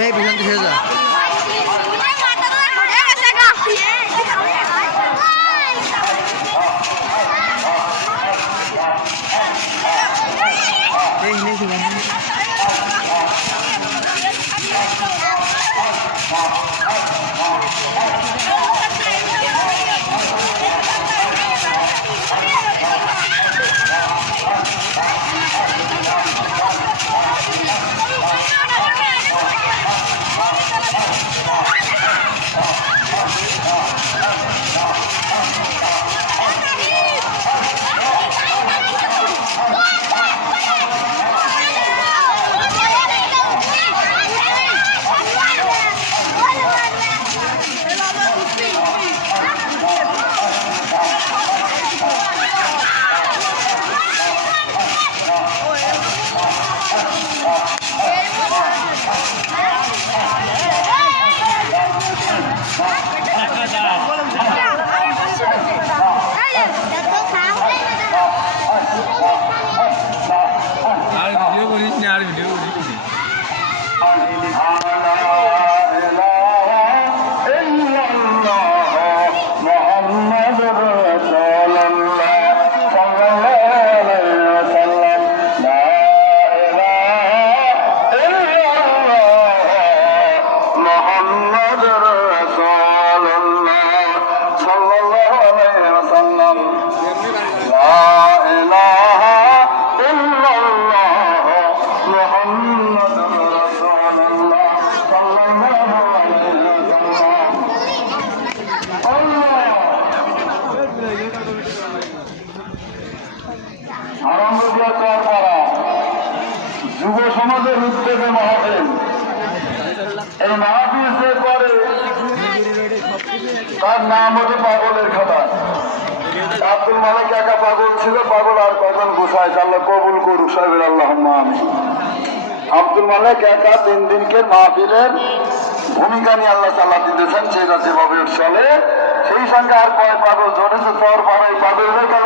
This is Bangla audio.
এই পিছন থেকে যা যুব সমাজের উদ্যোগে মাহফিল। এই মাহফিল যে করে তার নাম হচ্ছে পাগলের খাতা। আব্দুল মালিক একা পাগল ছিল, পাগল আর কজন গুছায়, আল্লাহ কবুল করুক সাহেবের আল্লাহুম্মা আমিন। আব্দুল মালিক একা 3 দিনকে মাহফিলের ভূমিকা নিয়ে আল্লাহ চালা দিতেছেন, সেটা যেভাবে চলে সেই সঙ্গে আর কয় পাগল জড়েছে চর পাড়ায় পাগল হয়ে গেল।